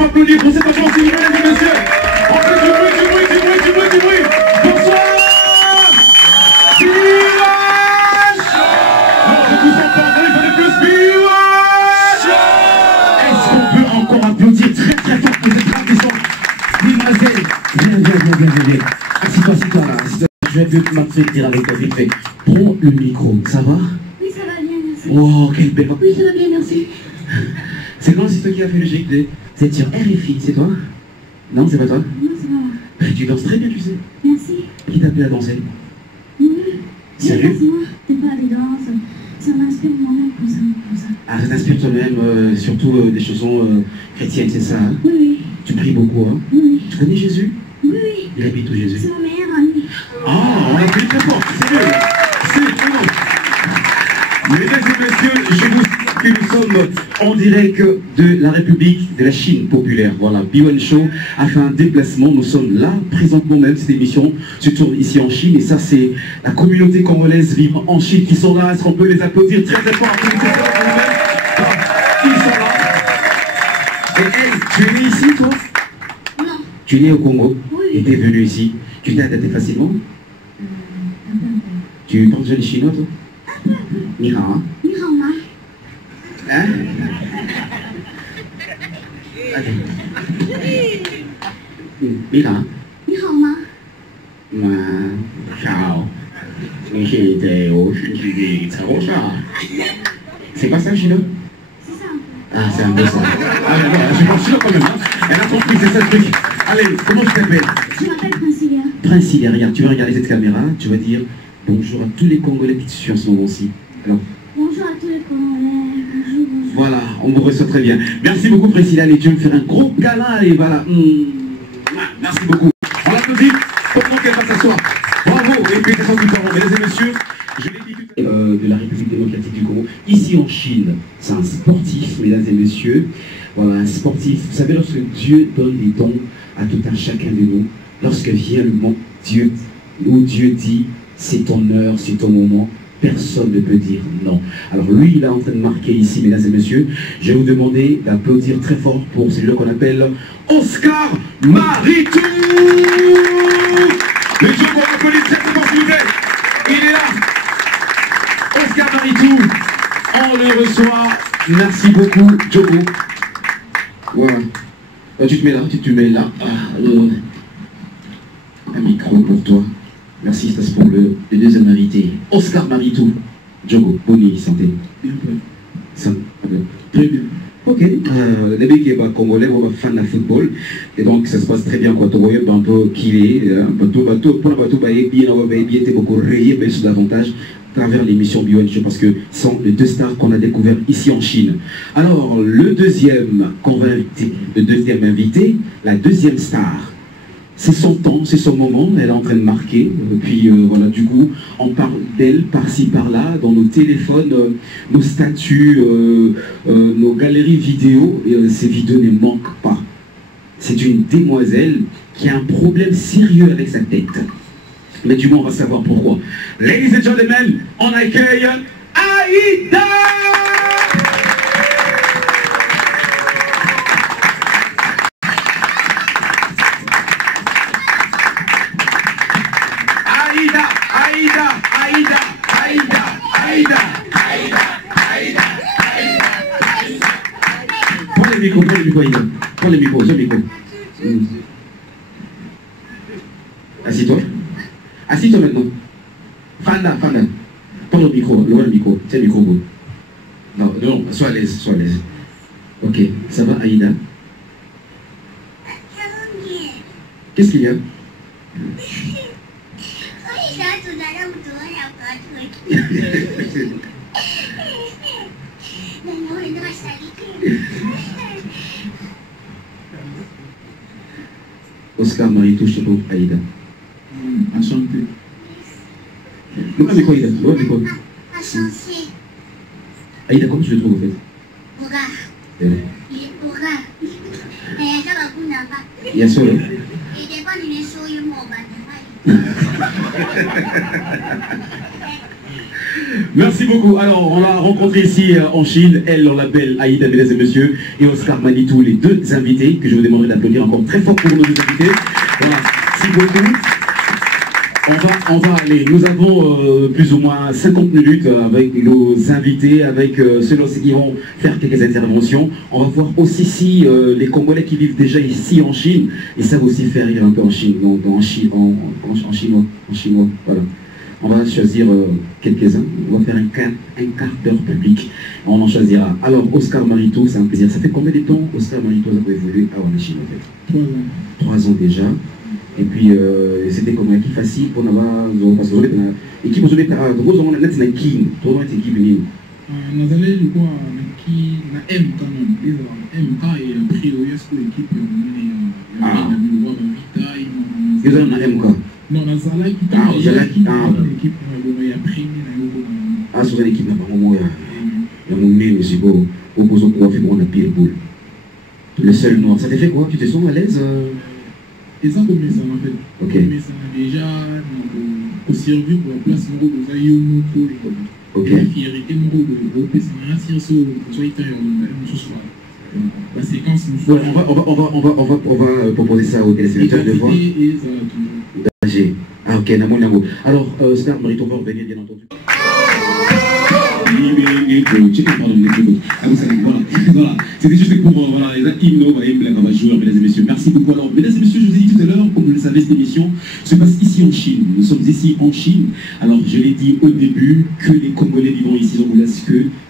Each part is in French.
pas applaudir pour cette agence, s'il vous plaît, mesdames et messieurs. On fait du bruit, du bruit, du bruit, du bruit, du bruit. Bonsoir. Biwash. Non, je vous entends, il faut plus Biwash. Est-ce qu'on peut encore applaudir très très fort pour cette tradition? Mademoiselle, viens. Assieds-toi là. Je vais m'apprêter avec toi vite fait. Prends le micro, ça va? Oui, ça va bien, merci. Oh, quelle belle... Oui, ça va bien, merci. C'est quand c'est toi qui as fait le GD? C'est sur RFI, c'est toi? Non, c'est pas toi? Non, c'est pas moi. Tu danses très bien, tu sais. Merci. Qui t'a appris à danser? Oui. Sérieux? C'est moi. C'est pas des danses. Ça m'inspire moi-même comme ça. Ah, ça t'inspire toi-même, surtout des chansons chrétiennes, c'est ça, hein? Oui. Tu pries beaucoup, hein? Oui. Tu connais Jésus? Oui. Il habite où, Jésus? C'est ma meilleure amie. Ah, on a fait très fort, c'est mieux. C'est bon. Mesdames et messieurs, je vous dis que nous sommes en direct de la République de la Chine populaire. Voilà, B1 Show a fait un déplacement. Nous sommes là, présentement même, cette émission se tourne ici en Chine. Et ça, c'est la communauté congolaise vivant en Chine qui sont là. Est-ce qu'on peut les applaudir très très fort? Ils sont là. Et hey, tu es né ici, toi? Non. Tu es né au Congo? Oui. Et tu es venu ici. Tu t'es adapté facilement? Tu parles jeune chinois, toi? Ni hao, hein? Ni hao ma. Hein? Attends. Ni hao? Ni hao ma. Ma chao. Ni shi de wo shi ji de cao sha. C'est pas ça, chinois? C'est ça un peu. Ah, c'est un peu ça. Ah, non, je pense chinois quand même, hein? Elle a compris, c'est ça le truc. Allez, comment tu t'appelles? Je m'appelle Princilia. Princilia, regarde, tu vas regarder cette caméra, tu vas dire bonjour à tous les Congolais qui te suivent en ce moment-ci. Alors, Bonjour à tous les Congolais. Bonjour. voilà, on vous reçoit très bien. Merci beaucoup, Priscilla. Allez, tu vas me faire un gros câlin. Allez, voilà. Merci beaucoup. On l'applaudit. Pourquoi qu'elle va s'asseoir? Bravo. Et puis, mesdames et messieurs, je l'ai dit tout à l'heure, de la République démocratique du Congo. Ici en Chine, c'est un sportif, mesdames et messieurs. Voilà, un sportif. Vous savez, lorsque Dieu donne des dons à tout un chacun de nous, lorsque vient le moment, Dieu dit, c'est ton heure, c'est ton moment, personne ne peut dire non. Alors lui, il est en train de marquer ici, mesdames et messieurs. Je vais vous demander d'applaudir très fort pour celui-là qu'on appelle Oscar Maritou. Les gens qu'on applaudit très fort, s'il vous plaît. Il est là. Oscar Maritou, on le reçoit. Merci beaucoup, Djogo. Voilà. Tu te mets là, tu te mets là. Un micro pour toi. Merci, ça c'est pour le deuxième invité. Oscar Maritou. Djogo, Boni, santé. Très bien. Ok. Les mecs qui sont congolais, on va fan de football. Et donc ça se passe très bien quand on voit un peu killé, un bateau, pour un bateau, bien, on va bien, beaucoup rayé, mais sur davantage à travers l'émission B1 Show parce que ce sont les deux stars qu'on a découvert ici en Chine. Alors, le deuxième invité, la deuxième star, c'est son temps, c'est son moment, elle est en train de marquer. Puis voilà, du coup, on parle d'elle par-ci par-là, dans nos téléphones, nos statuts, nos galeries vidéo, et ces vidéos ne manquent pas. C'est une demoiselle qui a un problème sérieux avec sa tête. Mais du moins, on va savoir pourquoi. Ladies and gentlemen, on accueille Aïda! Prends le micro, Aïda. Prends le micro, ce micro. Assis-toi. Assis-toi maintenant. Fanda. Prends le micro, le micro. C'est le micro. Non, sois à l'aise, Ok, ça va, Aïda? Qu'est-ce qu'il y a? Oscar Maritou, je te trouve, Aïda. Enchanté. Loin micro, Aïda. Loin micro. Aïda, comment tu le trouves, en fait? Il y a ça, là. Merci beaucoup. Alors, on l'a rencontré ici en Chine. Elle, on l'appelle Aïda, mesdames et messieurs, et Oscar Manitou, les deux invités, que je vous demanderai d'applaudir encore très fort pour nos deux invités. Voilà, merci beaucoup. On va aller. Nous avons plus ou moins 50 minutes avec nos invités, avec ceux qui vont faire quelques interventions. On va voir aussi si les Congolais qui vivent déjà ici en Chine, ils savent aussi faire rire un peu en Chine, en chinois. Voilà. On va choisir quelques-uns. On va faire un quart d'heure public. On en choisira. Alors, Oscar Manitou, c'est un plaisir. Ça fait combien de temps, Oscar Manitou, vous avez évolué en Chine en fait? 3 ans. 3 ans déjà. Et puis, c'était comme une équipe facile pour avoir l'équipe aujourd'hui, nous avons une équipe. Nous avons une équipe. Nous allons le voir na M quand même. MK et après, il y a l'équipe. Vous avez une MK? Non, nous allons l'équipe. Vous avez l'équipe. Ah, c'est une équipe. Il y a mon nez, mais c'est beau. Au besoin de pouvoir faire pour pire boule. Le seul noir. Ça t'a fait quoi? Tu te sens à l'aise? Et ça, comme ça, en fait. Ok. Mais ça a déjà servi pour la place de l'Aïomo. Ok. La fierté de groupe, c'est un ancien saut, soit la séquence. Ouais, on va proposer ça aux téléspectateurs de voir. Ah, ok, Namo. Alors, Oscar Manitou, on va revenir, bien entendu. Voilà, c'était juste pour les hymnes, mesdames et messieurs. Merci beaucoup. Alors, mesdames et messieurs, je vous ai dit tout à l'heure, comme vous le savez, cette émission se passe ici en Chine. Nous sommes ici en Chine. Alors, je l'ai dit au début, que les Congolais vivant ici en Angolas,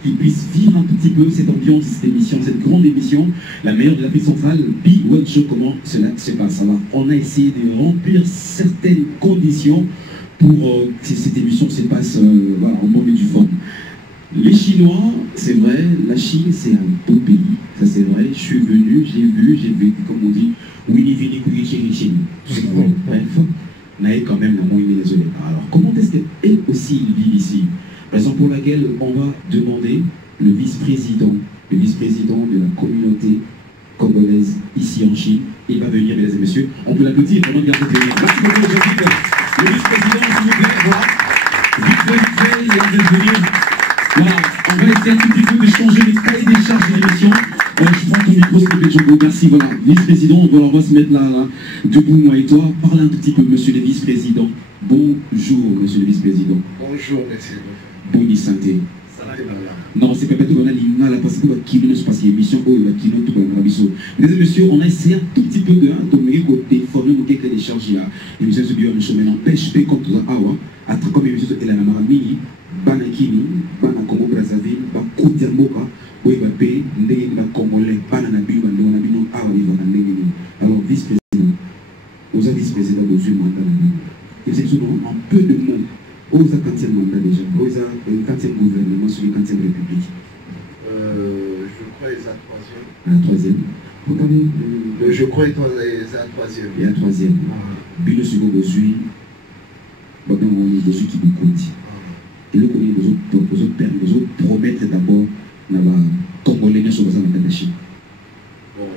qu'ils puissent vivre un petit peu cette ambiance, cette émission, cette grande émission, la meilleure de l'Afrique centrale. Big One Show, comment cela se passe. Alors, on a essayé de remplir certaines conditions pour que cette émission se passe en bonne et due forme. Les Chinois, c'est vrai, la Chine c'est un beau pays, ça c'est vrai, je suis venu, j'ai vécu, comme on dit, Winnie Vini Kouichi Chine. C'est vrai, bref, naïe quand même, la moins désolé. Alors, comment est-ce qu'elle aussi vit ici? Raison pour laquelle on va demander le vice-président de la communauté congolaise ici en Chine. Il va venir, mesdames et messieurs. On peut l'applaudir pendant qu'il vient de venir. Merci beaucoup, Jean-Philippe. Le vice-président, s'il vous plaît, voilà. Vite, il vient de venir. Voilà, on va essayer un petit peu de changer les cahiers des charges de l'émission. Je prends ton micro, s'il te plaît, Django. Merci, voilà. Vice-président, voilà, on va se mettre là, debout, moi et toi. Parle un petit peu, monsieur le vice-président. Bonjour, monsieur le vice-président. Bonjour, monsieur. Bonne santé. Non, c'est pas tout le monde parce que qui ne se passe l'émission, qui ne tout le monde. Mesdames et messieurs, on a essayé un tout petit peu de former quelques décharges là. L'émission se bien, mais n'empêche pas comme tout ça, à travers comme l'émission et la mamie. Banakini, Banakongo Brazzaville, Bakoutiamboka, Ouébapé, Ndé, Congolais, Bananabi, Bandonabino, Awa, alors vice-président, aux vice-président de ce mandat, et c'est souvent en peu de mots, aux 40e mandat déjà, aux 40e gouvernement sur les 40e république. Je crois qu'ils sont à 3e. À la 3e. Je crois qu'ils sont à 3e. Et à 3e. Bino Sugo Bozui, Babin Wani Bozui qui nous compte. Et nous connaissons les autres promettre d'abord les Congolais sur la Chine. Bon,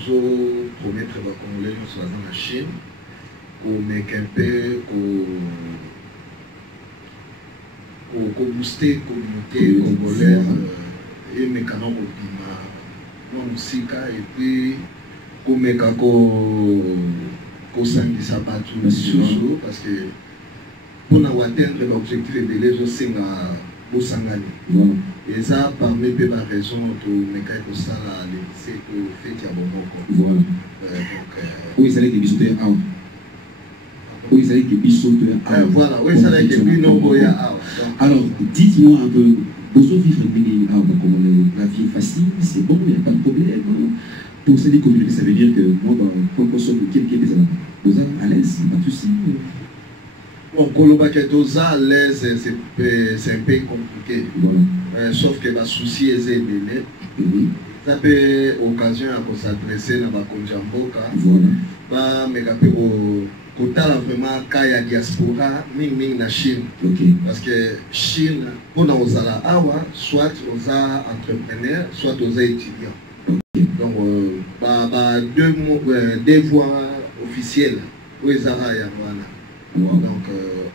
toujours promettre les Congolais sur la Chine, pour mettre un peu, pour booster la communauté congolaise et mécanisme au Sika et puis pour mettre ça partout parce que pour atteindre l'objectif de l'objectif de Sangani. Et ça permet de la raison de mettre ça là, c'est que fait à bon voilà. Oui, ça que bisous de out. Oui, ça que bisous de out. Voilà, oui, ça que bisous de out. Alors, dites-moi un peu, vous vivre comme la vie est facile, c'est bon, il n'y a pas de problème. Pour ces communautés, ça veut dire que moi, quand on consomme quelqu'un qui est à l'aise, pas de souci. Bon, Koloba Ketoza, à l'aise, c'est un peu compliqué. Voilà. Sauf que le souci est élevé. Ça peut occasion à s'adresser à Konjamboka. Voilà. Mais quand vraiment cas de diaspora, ming na Chine. Parce que Chine, pour nous awa, soit aux entrepreneurs, soit aux étudiants. Donc, deux voies officielles. Où ils Donc,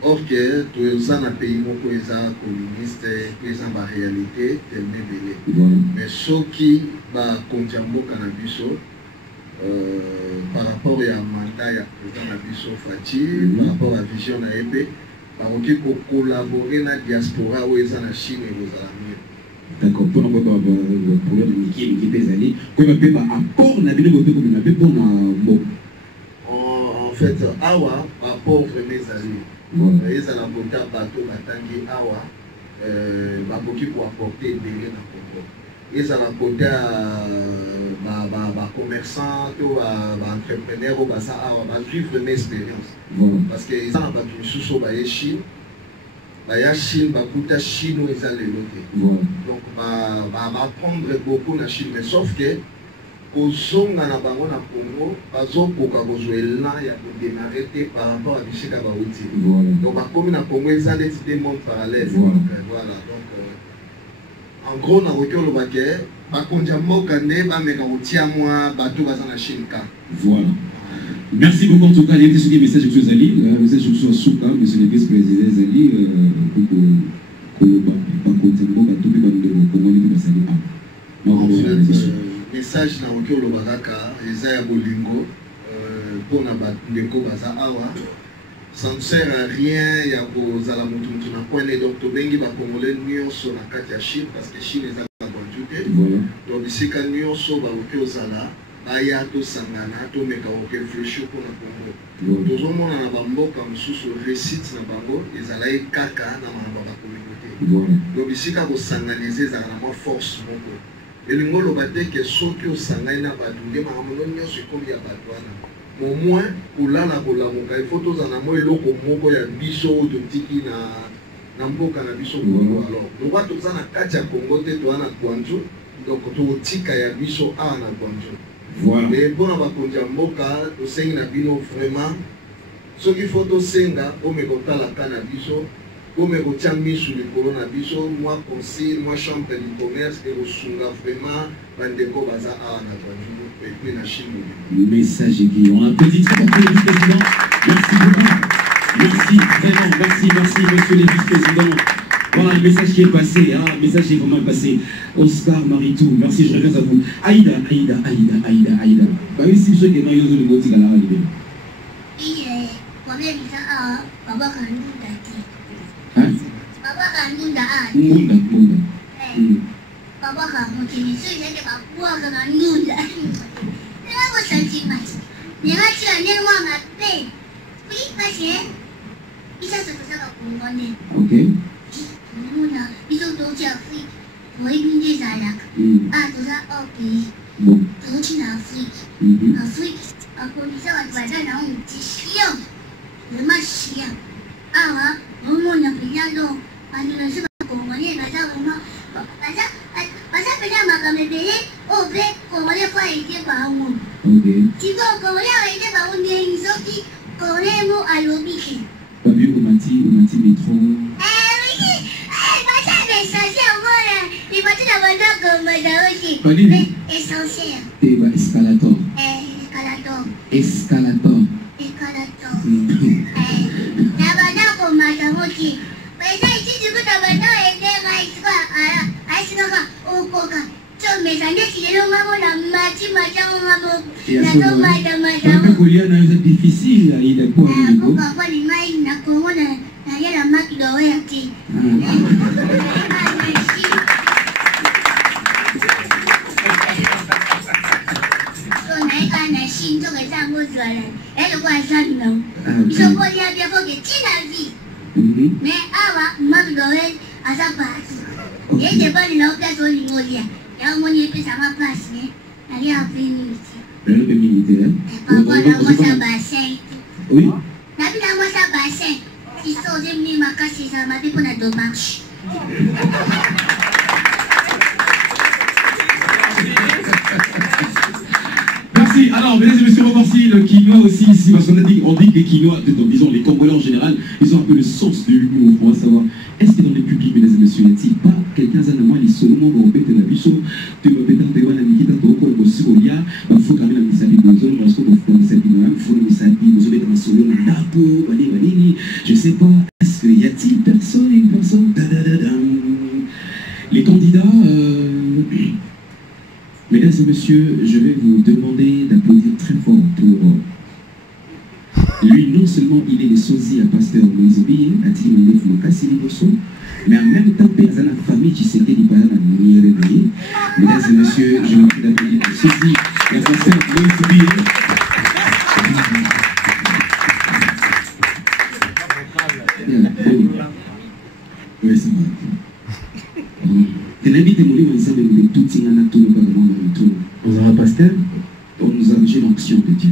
or que tout ça n'a pays communiste, présent en réalité, mais ce qui va continuer cannabis par rapport à mandat, il y a président Nabiso Fati, par rapport à la vision de l'EP, par rapport à collaborer dans la diaspora où ils sont en Chine et aux Amis. D'accord, pour le problème de qui est allé, comment peut pas apport na bino bope comme na be bon mot. En fait, awa apport vraiment allé. Ils ont apporté bateau batangi awa ba boki pour apporter des dans Congo. Ils ont apporté ba commerçants, ba entrepreneurs ba ça awa ba vivre une expérience. Parce que ils ont pas une sous ba Chine. Il y a Chine, il y a Chine où ils ont les lotés. Donc, on va apprendre beaucoup dans la Chine. Mais sauf que, pour ceux qui ont Congo, il y a démarrer par rapport à Michel Kabaouti. Donc, comme dans Congo, ils ont des mondes parallèles. Voilà. Donc, en gros, dans le baquet, on a Chine. Voilà. Merci beaucoup en tout cas. Il y a des messages que vous allez, message que vous Souka, monsieur le vice-président Zali, message dans lequel le Baraka, Isaiah Bolingo, pour la Ndeko Baza Awa, ça ne sert à rien, il y a aux Alamoutoutou, donc Tobengi va congolais Nyon sur la carte Chine, parce que Chine est à Bantuke. Donc ici, quand Nyon sur va au Zala, aya to sangana to meka o réfléchir pour na Congo. Toujours mon na bambo comme sous récite na bango ezalaye kaka na mamba communauté. Donc ici ka ko sanganiser za na force moko. Elingo lo bate que soki o sangana na badunde ma mono nyoso comme ya batwana. Au moins pour la moka il faut tous en mo eloko moko ya biso to tiki na mboka na biso Congo. Alors on va tout ça na katia Congo te to na Kwanzu. Donc to tika ya biso a na Kwanzu. Voilà. Mais pour la Mboka, au sein de Bino vraiment, ce qu'il faut au Senga, au Mekota la cannabis, au Mekotiami sur le coronavirus, moi conseil, moi chambre du commerce et au Sunga vraiment, Bandeko Baza à Natanjou et puis la Chine. Message qui on a petit très pour le vice-président. Merci beaucoup. Merci, vraiment, merci, monsieur le vice-président. Voilà le message qui est passé, hein, le message qui est vraiment passé. Oscar Maritou, merci, je regrette à vous. Aïda. Bah oui, si je suis là, je vais vous dire là. Oui, problème ça, papa Kandunda. Hein? Papa Kandunda. Munda. Papa Kandunda, c'est que papa Kandunda. C'est un sentiment. Mais là, tu as né moi ma paix. Oui, parce que il s'est fait ça pour comprendre. Ok. Ils ont d'autres Afrique. Oui, des Alak. Ah, tout ça, ok. Bon. Tout en Afrique. Afrique, en condition de faire un petit chien. Le chien. Ah, on a pris un don. On ne sait pas comment on est, mais ça, vraiment. Parce que ma caméra, au fait, comment les fois été par un mot. Si vous connaissez été par un mot, ils ont dit qu'on est mot à l'objet. Pas vu au Mati métro. Il va dire comme ça aussi. Mais essentiel. Et bah, escalator. D'abord, comme ça aussi. Mais ça, ici, du coup, d'abord, et des au coca. Tu me dis qu'il est le mati, c'est difficile, il est pour le papa, il m'a dit, il y a la marque de elle voit ça, non. Je peux dire qu'il faut que tu la vie. Mais avant, ma vie à sa place. Et je pas une place au niveau de il y a un moment où ça m'a passé. Elle est en militaire. Papa, là, ça bassin. Oui. La vie là, ça bassin. Si ça, j'ai mis ma casse, ça m'a dit qu'on a deux marches. Merci. Alors, mesdames et messieurs, on va voir si le quinoa aussi ici, parce qu'on dit que les quinoa, disons les Congolais en général, ils ont un peu le sens de l'humour. On va savoir, est-ce que dans les publics, mesdames et messieurs, n'y a-t-il pas quelqu'un qui a dit seulement qu'on peut la bichon, tu vas péter un témoin à Nikita, tu vas au Sirolia, il faut quand même la misabi de zone, parce qu'on va faire la misabi de l'âme, il faut la misabi de zone, dans le solo, dans l'abo, banini, morceau. Les candidats, mesdames et messieurs, je vais vous demander d'applaudir très fort pour lui. Non seulement il est sosie à Pasteur Moïse Bié, à Timondé Fumokasi Liboso, mais en même temps, il y a la famille qui s'était libérée à la réveillée. Mesdames et messieurs, je vous prie d'applaudir pour sosie à Pasteur Moïse Bié. Oui, c'est vrai. Tu l'invites à mourir ensemble de tout ce qu'on a tout le monde. Vous avez un pasteur? On nous a reçu l'onction de Dieu.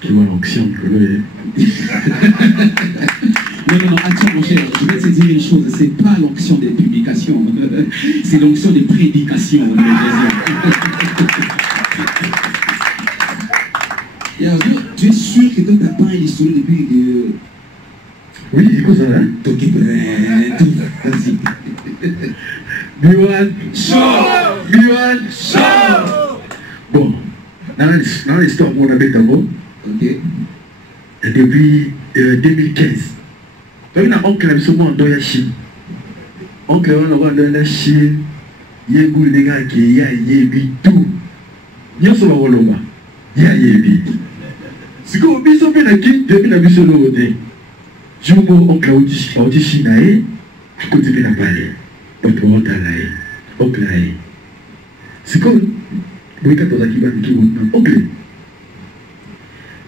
Qui voit l'onction que l'on Non, attends mon cher, je vais te dire une chose, c'est pas l'onction des publications, c'est l'onction des prédications. Tu es sûr que toi t'as pas une histoire depuis que... Oui, écoute ça, hein? Toki prêt, vas-y. Biwan Show! Bon, dans l'histoire, on avait d'abord, Ok. depuis 2015. Quand on a oncle à ce moment dans la Chine, oncle on a dans la Chine, il y a beaucoup de gars qui y a tout. Il y a sur la Roma, il y a c'est comme on a bien acquis depuis la mission de l'autre. Je me dis oncle a dit Chine à côté de la palais. Oncle c'est comme oui quand on a qui va qui oncle.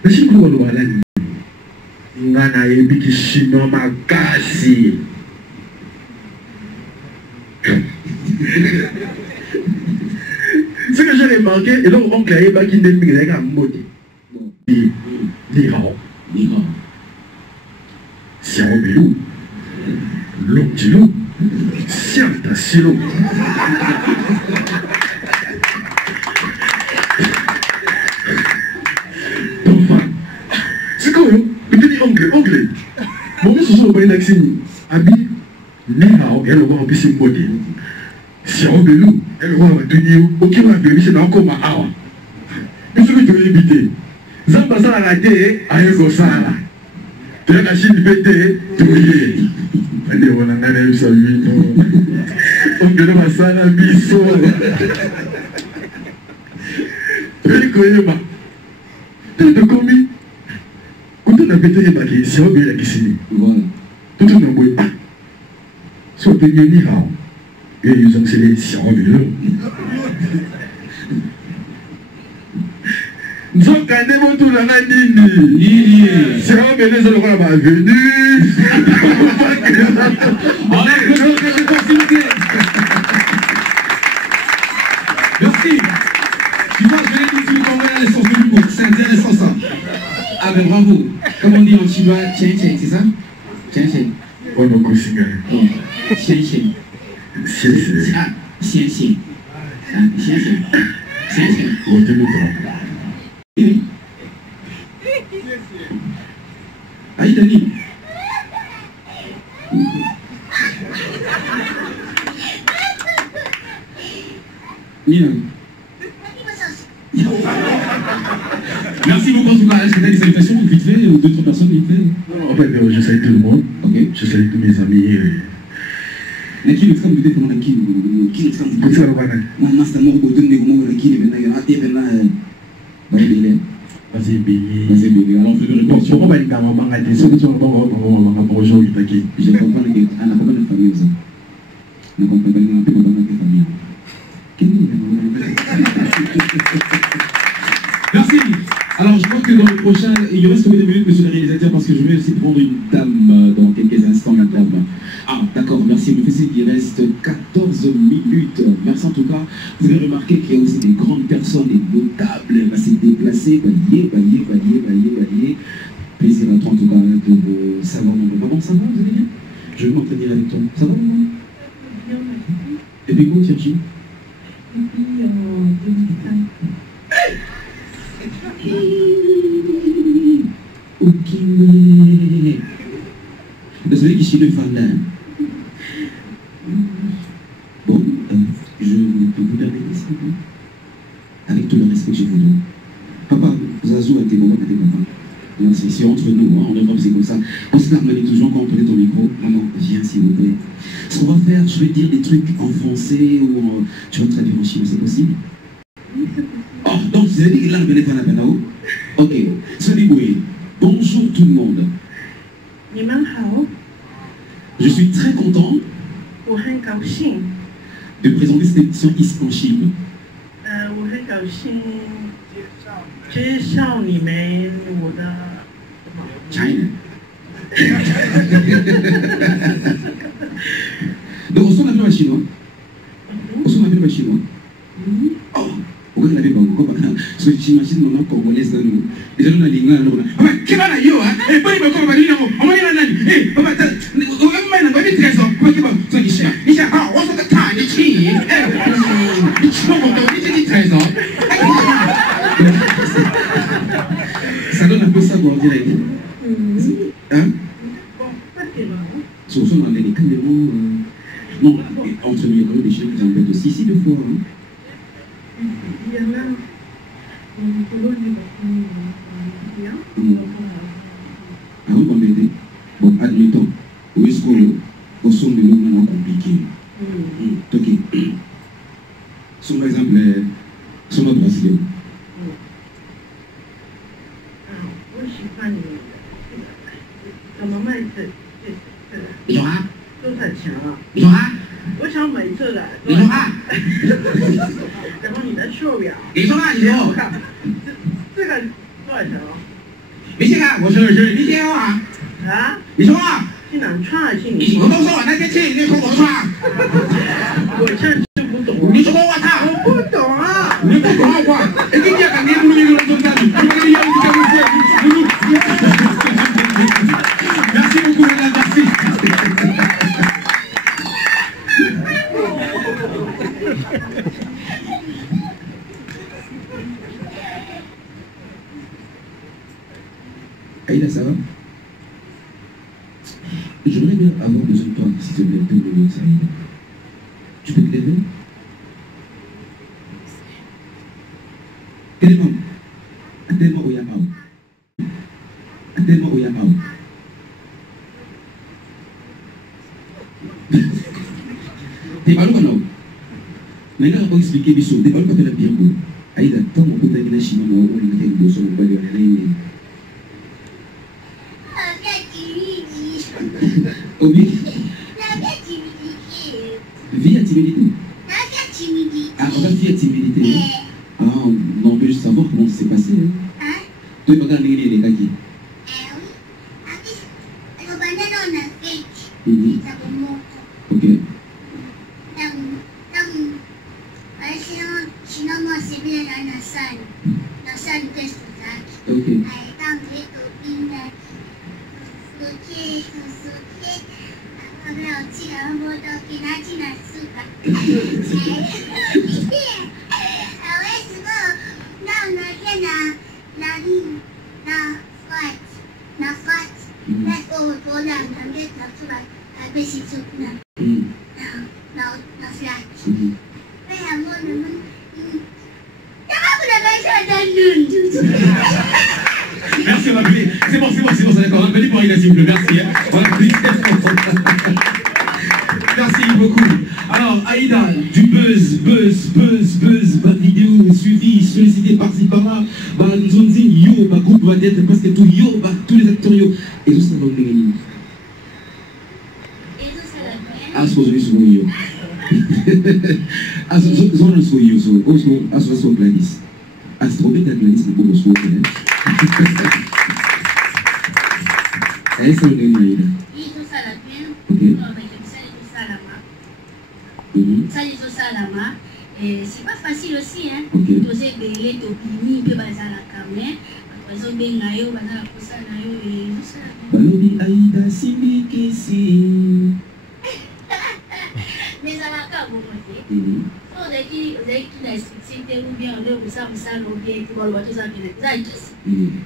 La Chine qu'on va là. Ngana yebi kishino makasi. Ce que j'ai remarqué, et donc on crée pas qu'il n'est pas mode. Ni hao. Si on belou, l'octilo, certes silo. C'est quoi? Oncle, bon, ce sont les vaccins. Abi, Nihao, elle va en piscine body. Si on veut nous, elle va tenir, ok, ma bébé, c'est encore ma awa. Mais ce que tu veux éviter, Zamba ça a raté, à un gossard. Tu as la Chine pété, tu es. Allez, on a un eu ça, lui, non. Oncle, ma sale, un biseau. Tu es quoi, ma? Tu es commis. Quand on a pété les baguettes, c'est un peu la question. Voilà. Tout le monde est pas. Soit tu es ni là. Et ils ont scellé si on veut. Nous sommes quand même tout dans la ligne. Si on veut les autres, on va venir. Merci. Tu vois, je vais tout de suite envoyer l'essence de l'humour. C'est intéressant ça. Ah ben bravo. Comme on dit en chinois, tiens, c'est ça? Tiens. On a cousin. Tiens. Ah, tiens. On te le prend. Oui. Aïe, Dani. Nina. Merci beaucoup en tout cas. Est-ce que tu as des salutations vite fait ou d'autres personnes vite fait? En fait, je salue tout le monde. Ok. Je salue tous mes amis. Mais qui le fait vous comment qui le fait Pour ça, on va aller. moi master mort au donner comment qui le fait là et ben là Vas-y, béni. alors on fait une Bon, réponse. pourquoi pas une maman a été seule sur le banc, bonjour, il t'a qui. Je comprends que on a pas de famille aussi. On comprend pas que on a pas de famille. Merci. Alors je crois que dans le prochain, il reste combien de minutes, monsieur le réalisateur, parce que je vais aussi prendre une dame dans quelques instants, madame. Ah, d'accord, merci. Il me fait signe qu'il reste 14 minutes. Merci en tout cas. Vous avez remarqué qu'il y a aussi des grandes personnes, des notables, à se déplacer, balayer. Plaisir à toi en tout cas de vous savoir. Maman, ça va, vous allez bien? Je vais m'entretenir avec toi. Ça va, maman? Et puis, comment Thierry? Depuis 2005. Ok. Désolé que je suis le fan là. Bon, je peux vous permettre s'il vous plaît. Avec tout le respect que je vous donne. Papa, Zazou a été bon, a été papa. C'est entre nous, hein, en Europe c'est comme ça. On se l'harmonie toujours quand on connaît ton micro. Maman, viens. s'il vous plaît. Ce qu'on va faire, je vais dire des trucs en français ou tu vas traduire en chinois, c'est possible? Oh, donc vous avez dit que là, vous pas la peine. Ok, c'est dit bonjour tout le monde. Je suis très content de présenter cette émission ici en Chine. China. Donc, on s'en a vu en chinois. On s'en a vu en chinois. Oh, on va la vivre encore. Parce que j'imagine maman congolaise dans nous. Les gens ont dit non, non. Papa, qu'est-ce que tu as? Et puis, on va dire non. On va dire non. Eh, papa, on va dire trésor. Papa, qu'est-ce que tu as? Il y a un, on s'en a dit chi. Eh, tu vas me dire trésor. Ça donne un peu ça pour dire. Hein? Sur son américain, des mots. Non, entre nous, il y a quand même des chiens qui embêtent aussi, si deux fois. Hein? Il y en a une colonie Ah, on va m'aider. Bon, admettons, où est-ce qu'au son de nous, maintenant compliqué? Ok. Son par exemple, son autre bracelet. Moi, je suis pas née. Ta maman était. 有啊，都很强啊！有啊，我想买这个。你说啊，然后你的手表。你说啊，你说。这个多少钱啊？你先看，我说你先啊。啊？你说啊？去哪穿啊？去你。我都说我那天去，你说我穿。我这就不懂。你说我操！我不懂啊！你不懂啊？我，你今天感觉不如你做啥子？你要你干嘛？Merci beaucoup, mesdames, merci. Aïda, ça va? J'aimerais bien avoir besoin de toi, s'il te plaît, 2 minutes, Aïda. Tu peux te lever? Tellement au Yamao. Tellement au Yamao. T'es pas loin, non? Mais là, on va expliquer, Bissot. T'es pas loin, t'es là bien beau. Aïda, tant qu'on peut t'aider, chinois, on va aller dans son bois de l'année. Obi? Vie à timidité. Ah, on va vie à timidité. Ah, non, on veut juste savoir comment ça s'est passé. Hein? Tu peux regarder les gars qui. Ok. Ok. Merci, on va appeler. C'est bon, c'est d'accord. Appelez pour Aïda, s'il vous plaît. Merci. On applaudit. Merci beaucoup. Alors, Aïda, du buzz, ma vidéo suivie, sollicité par-ci par-là, Nzonzi, yo, ma groupe va être parce que tout yo, tous les acteurs yo. Et tout ça va me gagner. Ah, c'est aujourd'hui sur yo. Ah, c'est sur yo, sur Gladys. Ah, c'est trop bien que Gladys n'est pas au soir. Elle s'en gagne, Aïda. Ok. C'est pas facile aussi, hein. Okay. Balobi Aïda Simikisi. Mais ça va pas vous montrer. Vous avez dit que la société ou bien on ça ou bien tu vas le voir tout ça bien.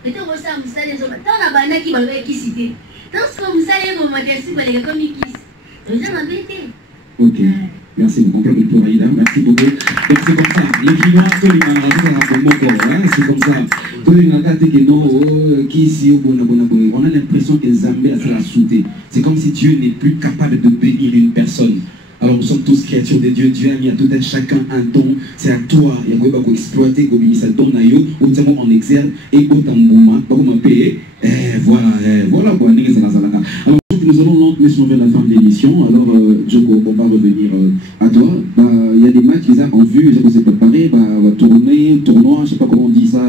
Mais tu vois ça les autres. Dans la bande qui va avec qui citer. Donc ce que vous savez comment dire si vous allez comme qui. Vous avez embêté. Ok. Merci beaucoup pour Aïda, merci beaucoup. Donc c'est comme ça, les clients, c'est comme ça. On a l'impression que Zambé a la sauté. C'est comme si Dieu n'est plus capable de bénir une personne. Alors nous sommes tous créatures de Dieu. Dieu a mis à tout un chacun un don. C'est à toi. Il y a exploiter, comme ça donne à eux. Autrement on exerce et autant de payer. Voilà quoi. Alors nous allons lentement vers la fin de l'émission. Alors Djoko, on va revenir à toi. Il y a des matchs qu'ils ont en vue. Ils ont s'est préparé. Tournoi, je ne sais pas comment on dit ça.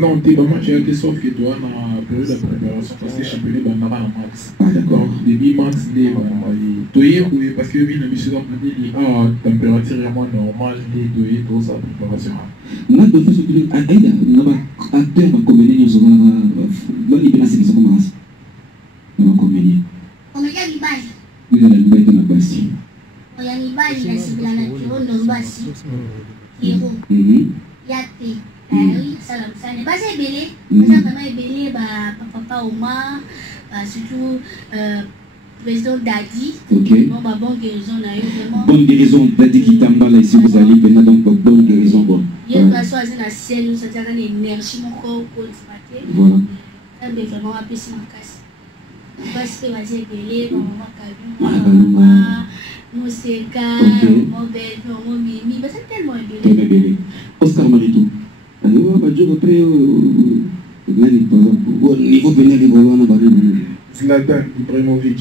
Non, t'es pas match avec sauf que toi dans la période de préparation parce que championnat dans la max. Ah d'accord. Début max des parce que oui, la mission de température vraiment normale des tout ça préparation. Là de fait surtout Aïda, on a acteur comédien sur la il peut c'est comment ça. On comédien. On a dit base. Vous allez le mettre dans la base. On a mis base là c'est la nature dans base. Héros. Yaté. Oui, ça n'est pas ébélé. Ça vraiment ébélé, papa Omar, surtout président Dadi. Ok. Bonne guérison, vraiment. Bonne guérison, Dadi qui t'emballe ici, vous allez venir donc bonne guérison. Il y a une façon à la scène, ça tient l'énergie, mon corps, voilà. Ça me vraiment un peu si ma casse. Parce que vas-y ébélé, maman, Mousseka, mon bébé, mon mimi, c'est tellement ébélé. Oscar Maritou. Alors, niveau pénal, Zlatan Ibrahimovic.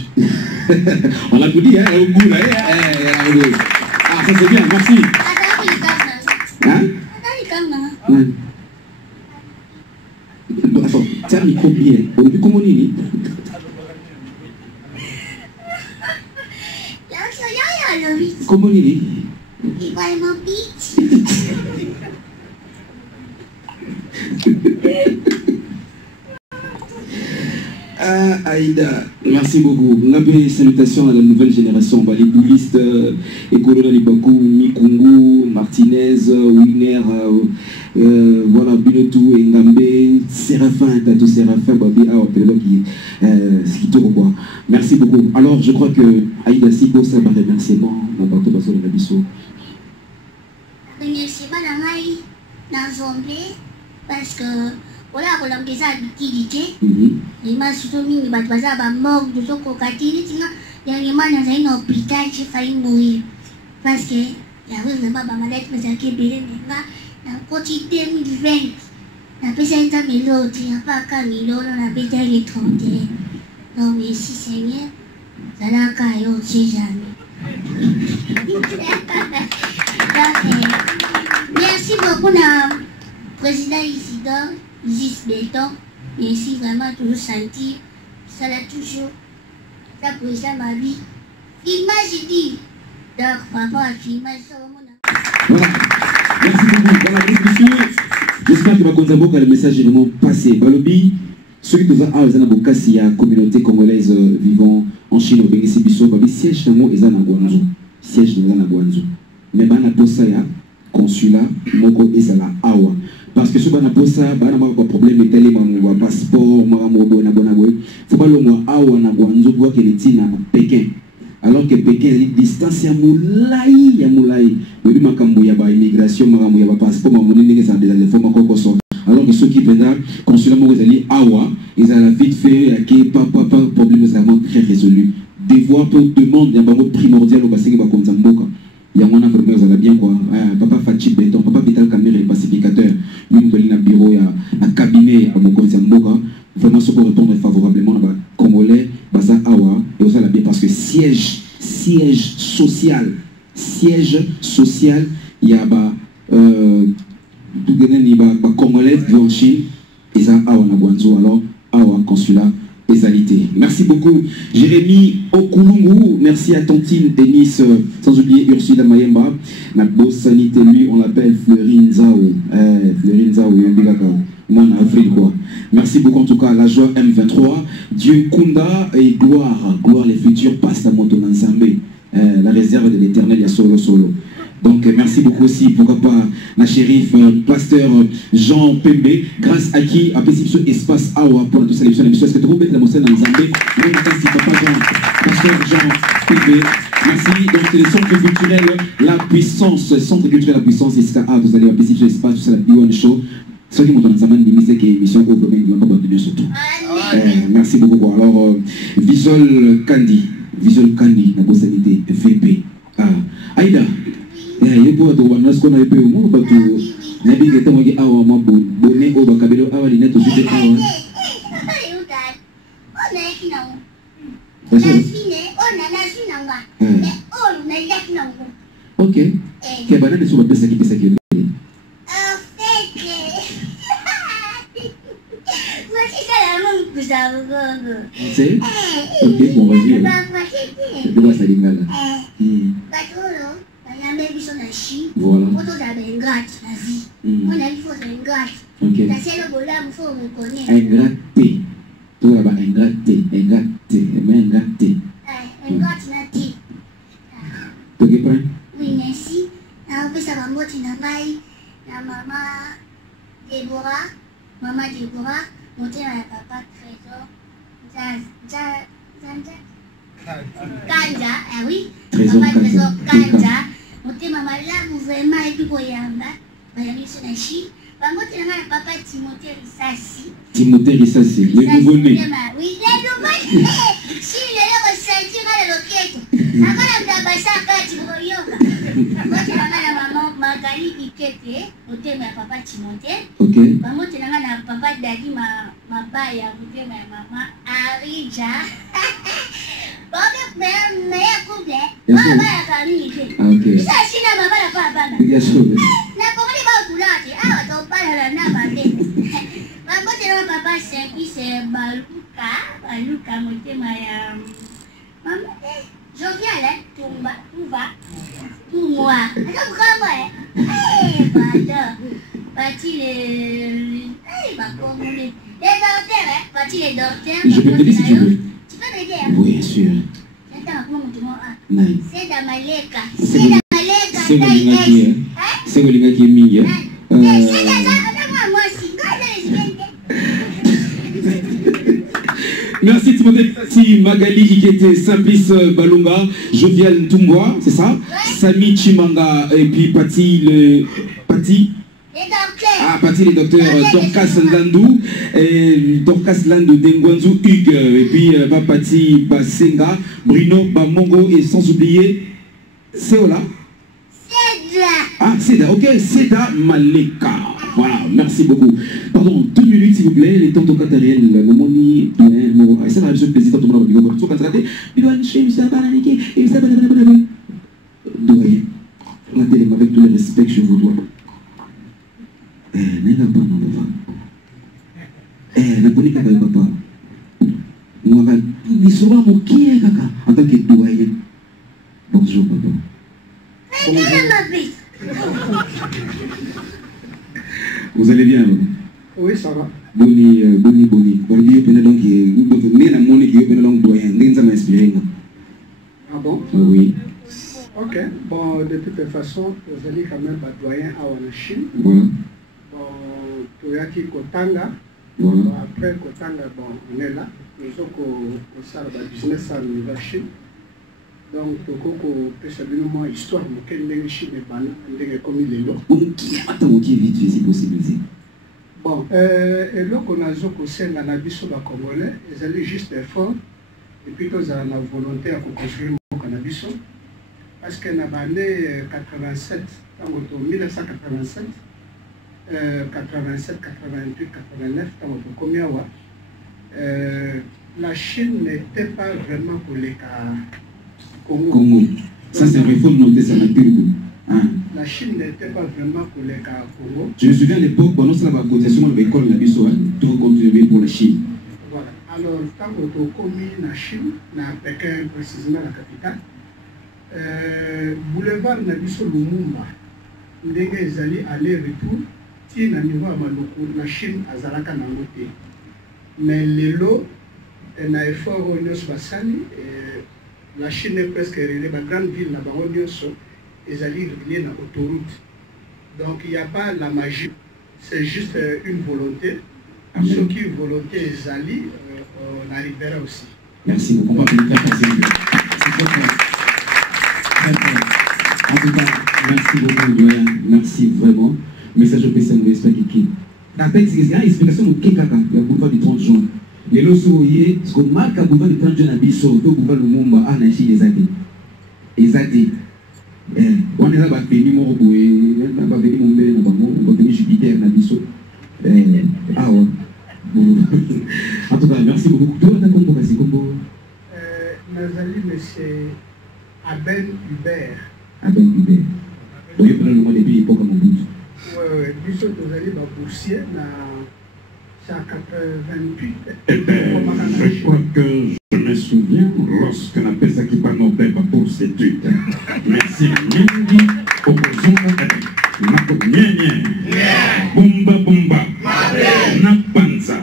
on a tout dit, hein, au bout là. Ah, ça c'est bien, merci. Hein? Attends, tiens, micro bien. On a vu comment on est? Comment on est? Aïda, merci beaucoup. On a fait salutations à la nouvelle génération. Les boulistes, Ekolo Libakou, Mikungu, Martinez, Winer, voilà, Binotou, Ngambe, Séraphin, Tatou Séraphin, Babi, qui tourne quoi. Merci beaucoup. Alors, je crois que Aïda, si pour ça, remerciement, on va tout passer de la biseau. Remerciement dans Zomblé, parce que voilà, on a déjà l'utilité. Il m'a soutenu, il m'a pas mort de son cocatine. Il y a des gens dans un hôpital qui failli mourir. Parce que il y a une maladie, mais c'est qui est dans le côté 2020. On a fait ça dans mes lots, il n'y a pas qu'un milo, on a fait les 31. Donc, merci Seigneur, ça n'a qu'à y on ne sait jamais. Merci beaucoup à président Isidore. Juste béton, mais ici vraiment toujours senti, ça l'a toujours, ça pour ça ma vie. Filmage, je dis, donc papa, filmage, ça vraiment. Voilà, merci beaucoup. Voilà, messieurs, j'espère que le message est vraiment passé. Balobi, ceux qui ont la communauté congolaise vivant en Chine, au Bénin, siège dans le Guangzhou. Siège dans le Guangzhou. Mais bana posaya, consulat, moko ezala awa. Parce que ce qu'on a pour ça, il y a un problème de passeport, il faut pas le voir à Guangzhou pour qu'il est à Pékin. Alors que Pékin est distance à Moulay. Il y a immigration, il y a passeport, alors que ceux qui viennent consulat Awa, ils ont vite fait, pas problème vraiment très résolu. Devoir pour demande, il y a un mot primordial au bassin qui va comme Zamboka. Il y a un vraiment vous allez bien quoi. Papa Fachi Béton, papa Vital Caméra et pacificateur. Une de bureau, il y a un cabinet à Mokonzi Mboka. Vraiment, ce qu'on répondre favorablement à Congolais, Baza Awa, et vous allez bien parce que siège social, il y a Congolais qui vivent en Chine, et ça Awa na Guangzhou, alors Awa consulat. Merci beaucoup Jérémy Okulungu, merci à Tantine Denis, sans oublier Ursula Mayemba, notre boss sanité, lui on l'appelle Fleurine Zao, moi en Afrique quoi. Merci beaucoup en tout cas, la joie M23, Dieu Kunda et gloire les futurs pasteur Moto Nzambe, la réserve de l'éternel, il y a solo. Donc merci beaucoup aussi, pourquoi pas, la shérif, pasteur Jean Pembe, grâce à qui a fait ce espace Awa pour toute sélection d'émission. Est-ce que tu peux mettre la montagne dans Zambé? Papa Jean, pasteur Jean Pembe. Merci. Donc, c'est le centre culturel La Puissance. Centre culturel La Puissance, et c'est à vous allez appeler sur l'espace, tout ça, la Biwan Show. Ceux qui m'ont entendu, ça m'a dit que l'émission au domaine du monde de surtout. Merci beaucoup. Alors, Visual Candy, la possibilité, VP. Aïda, il y a pour toi, ce qu'on a fait au monde, parce que Nabi est un peu awa, bonnet au bacabelo, awa, l'inette au sujet awa. Ok. Quelle banane est sur la peste qui pèse qui c'est ok, bon, vas-y. De quoi ça dit mal? Voilà. Ok. Ingraté. Tout là-bas, ingraté. Mais ingraté. Tu comprends? Oui, merci. On peut savoir moi, tu n'as pas eu la maman Déborah, monter à papa Trésor, Kanja, ah oui, maman Trésor Kanja, monter maman là, vous vraiment, et puis pour y aller, il y a mis sur la chine. Monter à papa Timothée Rissassi. Timothée Rissassi, le nouveau-né. Oui, le nouveau-né. Si il est ressenti dans le loquet, avant la bassa, quand tu vois, monter à la maman Magali Ikete, monter à papa Timothée. Ok. Monter à papa Dadi, ma baille, monter à maman Arija. Bon, meilleur couple, on va la famille. Ok. Ça, si la maman n'a pas à bien sûr. La commune va au couloir, ah, on parle de la navale. Maman, papa, c'est Baluka, monter ma. Maman, jovial, tout va, tout moi. Alors, vraiment, parti les dentaires, parti les dentaires. Je peux te dire si tu veux. Tu peux m'aider, hein? Oui, bien sûr. C'est Damaleka. C'est Damaleka. C'est le gars qui est mis. Merci Timothée Magali Ikete, Simplice Balunga, Jovial Tumboa, c'est ça? Sami Chimanga et puis Pati le docteur Dorcas Landou et Dorcas Landou Dengwanzu Hugues et puis Pati Basenga, Bruno Bamongo et sans oublier Seola. Ah, Seda, ok, Seda Maleka. Voilà, merci beaucoup. Pardon, 2 minutes s'il vous plaît, les tontons catariels, le moni, et ça va être plaisir quand on va vous dire, quand il doit chez M. Bananiké, et M. Bananiké. Doyen, avec tout le respect que je vous dois. N'est-ce pas, mon papa? N'a pas dit papa. Moi, il sera mon qui est caca en tant que doyen. Bonjour, papa. Bonjour. Vous allez bien? Oui, ça va. Boni. Ah bon? Oui. Ok. Bon, de toutes les façons, vous allez quand même pas doyen à la Chine. Voilà. Bon, Toyaki Kotanga. Voilà. Bon, après Kotanga, bon, on est là. Nous avons un business en la Chine. Donc, Toko peut savoir histoire de quelle Chine est banne, comme il est là. Attends, qui vite, c'est possible. Bon, et là, on a un cannabis sur la Congolais, ils allaient juste effort, et puis ils ont la volonté à construire le cannabis. Parce que dans l'année 87, en 1987, 87, 88, 89, combien la Chine n'était pas vraiment pour les Congo. Ça, c'est une réforme notée, ça n'a plus de La Chine n'était pas vraiment pour les cas Congo. Je me souviens à l'époque, pendant que la cotisation de l'école de la Bissau, tout contribué pour la Chine. Voilà. Alors, quand on a commis la Chine, à Pékin, précisément la capitale, boulevard de la Bissau Lumumba, ils allaient aller-retour, si on niveau à la Chine, à Zalaka Nangote. Mais les lots, on a effort au Nios Bassani, la Chine est presque reliée, la grande ville, là-bas, au Nios, ils allaient relier dans l'autoroute. Donc il n'y a pas la magie, c'est juste une volonté. Amen. Ceux qui ont volonté, ils allaient, on arrivera aussi. Merci beaucoup. On va finir par tout cas, merci beaucoup, doyen. Merci vraiment. Message au PC, nous espérons qu'il la texte, c'est une explication de Kekaka, le boulevard du 30 juin. Et là, ce qu'on marque le boulevard du 30 juin à Bissau, le boulevard du Mumba, à Nachi, les années. Les années. On est là, on va venir mon roboué, on va venir mon bébé, on va venir Jupiter, à Bissau. Ah ouais. En tout cas, merci beaucoup. Toi, tu as compris, c'est comment Nazali, monsieur Aben Hubert. Aben Hubert. Donc, il y a le nom depuis l'époque à mon bout. Oui, Bissau, tu as dit, boursier, c'est à 88. Je crois que je me souviens lorsqu'on appelle ça qui pas Nobel pour cette étude. Merci, Mingi, Okozunga, Nako Nyenye, Bumba Bumba, Napanza,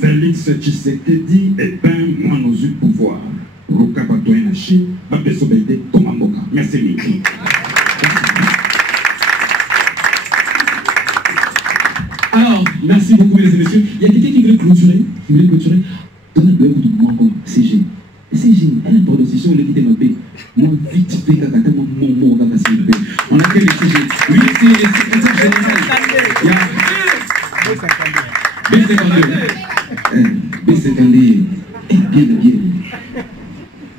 Félix Tshisekedi, et ben, moi, nous eut pouvoir. Roka Batoenachi, Babesobede, Tomamoka. Merci, Mingi. Alors, merci beaucoup, mesdames et messieurs. Il y a quelqu'un qui veut clôturer. Donnez le coup de moi comme CG. CG, elle est pour l'opposition, elle est quittée ma paix. Moi, vite fait, quand mon mot, on a fait les CG. Oui, c'est le secrétaire général. Il y a B52. Bien.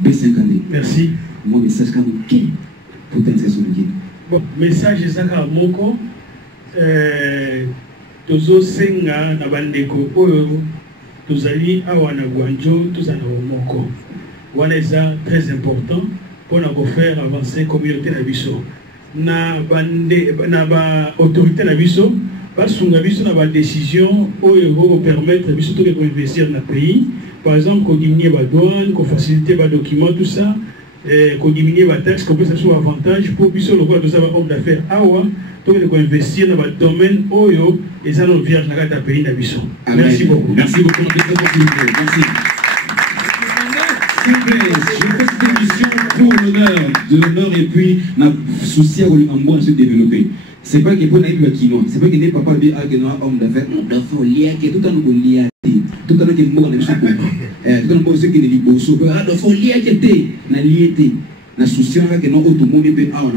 B52. Merci. Mon message, quand même, pour t'intéresser sur le guide. Bon, message, Zaka Moko. Tozo senga na bandeko oyo tozali awa na Gwanjo tozana moko wana eza très important pour faire avancer communauté na biso na bande na ba autorité na biso basunga biso na ba décision oyo ko permettre biso to investir na pays, par exemple ko diminuer ba douane, ko faciliter ba documents, tout ça, ko diminuer ba taxe, ko ça soit avantage pour biso le voir de ça homme d'affaires awa donc il faut investir dans le domaine oyo et ça nous vient dans le pays d'Abisso. Merci beaucoup. Merci beaucoup. Merci. S'il vous plaît, je fais cette émission pour l'honneur et puis la souci à Olymbo se développer. C'est pas qu'il faut naïf le kino, c'est pas qu'il n'est pas bien à homme d'affaires, on lié qui tout un nouveau lié tout un qui mort dans tout un nouveau ce qui n'est pas beau, il faut lié qui était na lié na souci à que non automobile peut avoir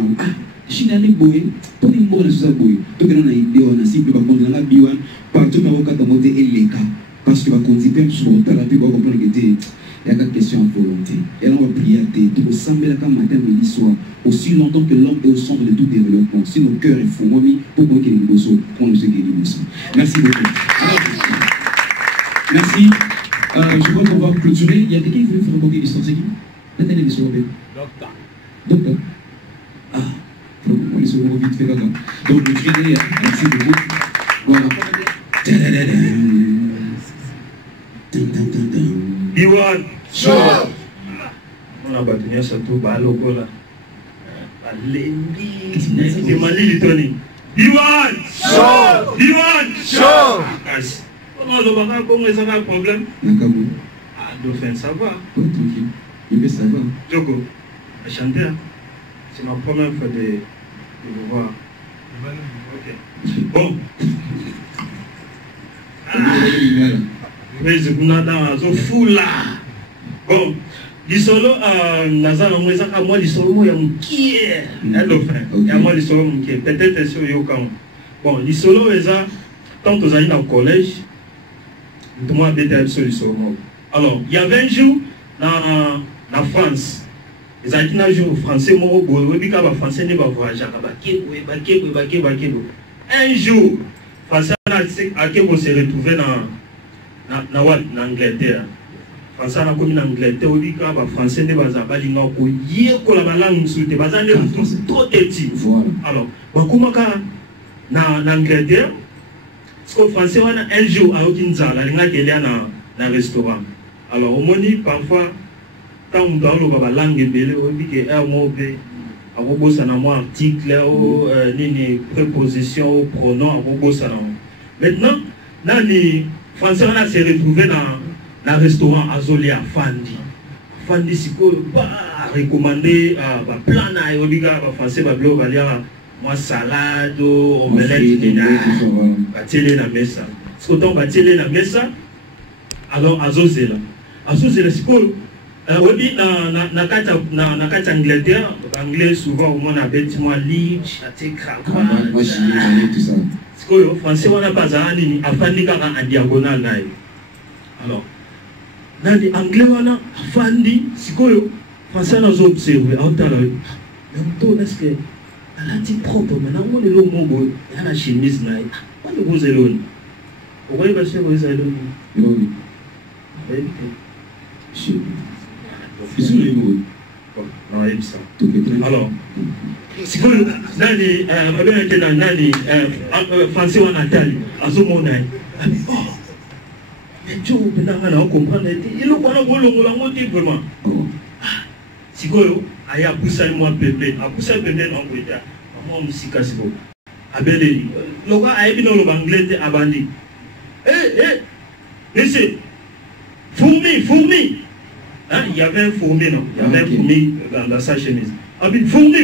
China ni boy, tout le monde est boy. Tout le monde a idée, on a ciblé par contre la biwan, partout dans le cas de monter et les cas, parce que va continuer sur le terrain, puis va comprendre que il y a quatre questions à volonté. Et là on va prier à terre, tout semble là comme matin, midi, soir, aussi longtemps que l'homme est au centre de tout développement. Si nos cœurs est fourmis, pour moi qu'il y ait des bossos, pour nous qu'il y ait des bossos. Merci beaucoup. Alors, merci. Je crois qu'on va clôturer. Il y a quelqu'un qui veut faire raconter l'histoire, c'est qui? Nathalie l'histoire. Docteur. Ah. On est sur le vite fait là. Donc, le crédit, merci beaucoup. Voilà. Iwan, chaud. On a battu surtout Baloko là. Balendi. C'est Mali Tony. Iwan, chaud. Iwan, chaud. Comment le baga, comment ça va le problème? Ah, Dauphin, ça va. Oui, tranquille. Il peut savoir. Djogo, à chanter. C'est ma première fois de vous voir. Ok. Bon. Mais je vous dans un fou là. Bon. L'isolo, Nazar, moi, l'isolo, il y a un qui est. Il y a moi, l'isolo, qui est. Peut-être sur Yokan. Bon, l'isolo, tant que vous allez dans le collège, tout le monde a été sur l'isolo. Alors, il y avait un jour dans France. Les Haïtiens jouent français, moi, au français ne va voyager. Un jour, français s'est retrouvé en Angleterre. Français a commis en Angleterre, au dit que français ne va pas aller en langue c'est trop petit. Alors, comment en Angleterre, parce que français un jour à Okinza, la langue est dans un restaurant. Alors, au moins, parfois, quand on parle de la langue, on dit que c'est un article, une préposition, pronom, maintenant, les Français s'est retrouvé dans un restaurant à Zolia, Fandi. Fandi, c'est quoi recommander un plan à Français, moi, salade, omelette, télé la mesa. Ce qu'on va télé la mesa, alors à Zozela. À Zozela, c'est quoi? Oui, na kati Angleterre, anglais souvent au moins avec moi Leach, moi j'ai tout ça. C'est quoi, français on a pas ça, ni afandi kaka en diagonale naï. Alors, nani anglais wana afandi, c'est quoi, français on a observé, on t'a là, mais on est-ce que la petite propre maintenant on est là au monde, il y a la chemise naï, on est vous élèves, on va y passer vous élèves. Non. Alors, c'est que Nani, français ou Nathalie, à ce moment-là, mais tu comprends, il est vraiment. Si vous avez poussé moi bébé, a poussé bébé en Bretagne, moi aussi casse vous. Abelé, le gars a bien le anglais abandonné. Laissez, fourmi. Hein, il y avait un fourmi, non? Il y avait un fourmi dans sa chemise. Ah bien, fourmi.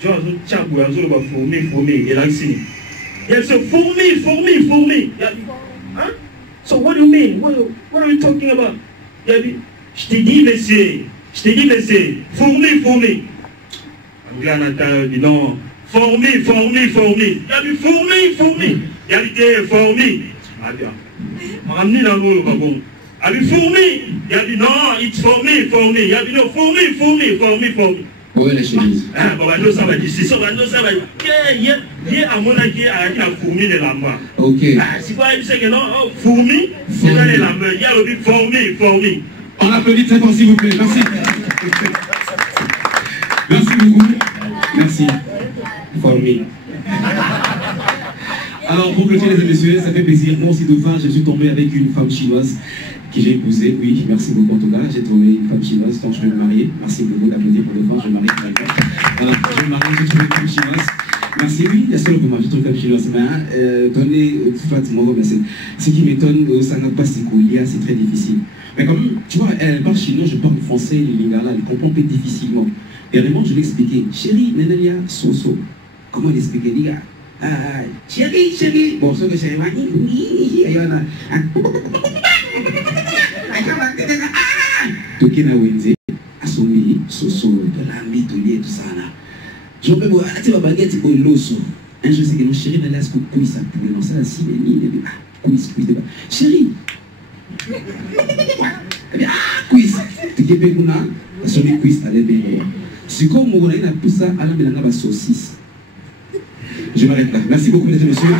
Tu vois, fourmi, et là, c'est. Il y a ce fourmi. Hein? So, what do you mean? What are you talking about? Je t'ai dit, laissez. Fourmi. Anglais Natal dit non. Fourmi. Il y a du fourmi. Il y a du fourmi. Ah bien. Ramenez dans l'eau, bon. Il y a du fourmi. Il y a dit non, it's fourmi. Il y a dit non, fourmi. Ouais, la chemise. Ah, bon, ça va dire, c'est ça va dire. Il y a à mon avis, il y a fourmi de la main. Ok. Ah, c'est pas, c'est que non, fourmi, c'est dans les lames. Il y a le fourmi. On applaudit très fort, s'il vous plaît. Merci. Merci beaucoup. Merci. Fourmi. Alors, pour clôturer, les messieurs, ça fait plaisir. Moi aussi, dauphin, je suis tombé avec une femme chinoise que j'ai épousée. Oui, merci beaucoup en tout cas. J'ai trouvé une femme chinoise, donc je vais me marier. Merci beaucoup d'applaudir pour dauphin. Je vais me marier finalement. Alors, je vais me marier, j'ai trouvé une femme chinoise. Merci, oui, bien sûr, pour moi, j'ai trouvé une femme chinoise. Mais, donner, ce qui m'étonne, ça n'a pas ses couilles, c'est très difficile. Mais comme, tu vois, elle parle chinois, je parle français, les lingala, elle comprend peu difficilement. Et vraiment, je lui ai expliqué, chérie, Nenelia, Soso. Comment elle expliquait, les gars? Chérie. Bon, ce que c'est, Tokena Wenze, Assomi, Soso, Lambi, Tolier, tout ça là. Je peux voir, tu vas baguette pour l'osso. Un jour, c'est que mon chéri n'a pas ce que ça pour lancer la cinémie. Quiz. Chérie. Quiz. Tu peux pas nous là, Assomi quiz, allez bien. C'est comme mon gars, il a tout ça, à la mélange de saucisse. Je m'arrête là. Merci beaucoup, mesdames et messieurs.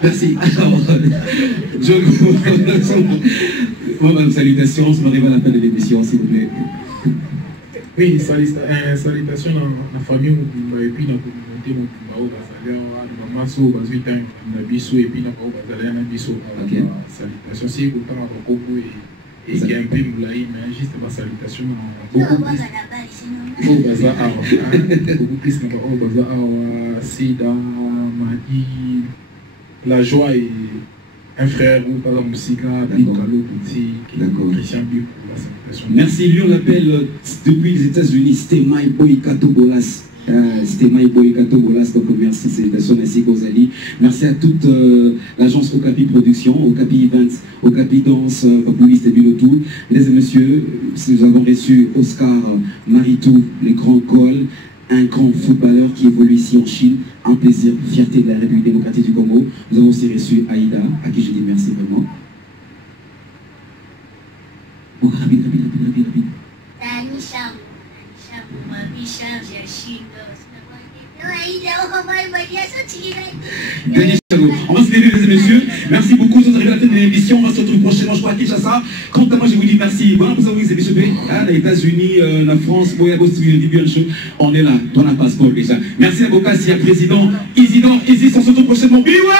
Merci. Alors, salutations, on se arrive à la fin de l'émission, s'il vous plaît. Oui, salutation à la famille, et puis dans la communauté, maman so bazwita na biso et puis na ko bazala na biso. Salutation si ko tanga ko ko et qui est un peu moulaï, mais juste ma salutation beaucoup plus Sida, Madi, la joie et un frère ou par la musique, Christian Bic pour la salutation. Merci, lui on l'appelle depuis les États-Unis, Stemai Boykato Bolas. Donc merci, salutations, ainsi qu'Ozali. Merci à toute l'agence Okapi Production, Okapi Events, Okapi Danse, Populiste et Bilotou. Mesdames et messieurs, nous avons reçu Oscar Maritou, le grand Col, un grand footballeur qui évolue ici en Chine. Un plaisir, fierté de la République démocratique du Congo. Nous avons aussi reçu Aïda, à qui je dis merci vraiment. Oh, rapide. On va se lever, mesdames et messieurs. Merci beaucoup. Vous arrivez à la fin de l'émission. On va se retrouver prochainement, je crois, à Kinshasa. Quant à moi, je vous dis merci. Voilà pour ça, vous avez les États-Unis, la France, on est là. On a un passeport déjà. Merci à Bokassi, à président Isidore Isis. On se retrouve prochainement. Biwa!